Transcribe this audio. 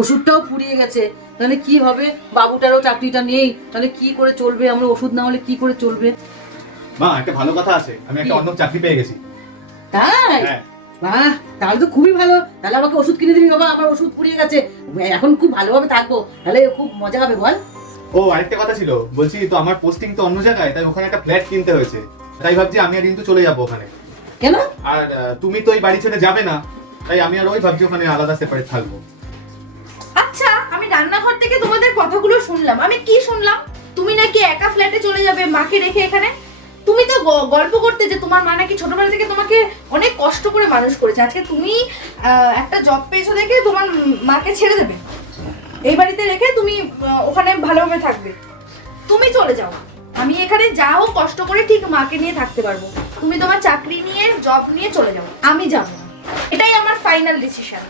ওষুধটাও ফুরিয়ে গেছে, তাহলে কি হবে? বাবুটারও চাকরিটা নেই, তাহলে কি করে চলবে? আমরা ওষুধ না হলে কি করে চলবে? মা, একটা ভালো কথা আছে, আমি একটা অন্য চাকরি পেয়ে গেছি। তাই? হ্যাঁ। বাহ, তাহলে তো খুবই ভালো। তাহলে আমাকে ওষুধ কিনে দিবি বাবা, আমার ওষুধ ফুরিয়ে গেছে, এখন খুব ভালোভাবে থাকবো, তাহলে খুব মজা হবে বল। ও, আরেকটা কথা ছিল, বলছি তো আমার পোস্টিং তো অন্য জায়গায়, তাই ওখানে একটা ফ্ল্যাট কিনতে হয়েছে। তাই ভাবছি আমি আর কিন্তু চলে যাবো ওখানে। কেন? আর তুমি তো এই বাড়ি ছেড়ে যাবে না, তাই আমি আর ওই ভাবছি ওখানে আলাদা সেপারেট থাকবো। আচ্ছা, আমি রান্নাঘর থেকে তোমাদের কথাগুলো শুনলাম। আমি কি শুনলাম? তুমি নাকি একা ফ্ল্যাটে চলে যাবে মাকে রেখে এখানে। তুমি তো গল্প করতে যে তোমার মা নাকি ছোটবেলা থেকে তোমাকে অনেক কষ্ট করে মানুষ করেছে, আজকে তুমি একটা জব পেয়েছো দেখে তোমার মাকে ছেড়ে দেবে, এই বাড়িতে রেখে তুমি ওখানে ভালোভাবে থাকবে। তুমি চলে যাও, আমি এখানে যাও কষ্ট করে ঠিক মাকে নিয়ে থাকতে পারবো। তুমি তোমার চাকরি নিয়ে জব নিয়ে চলে যাও, আমি যাবো না। এটাই আমার ফাইনাল ডিসিশন।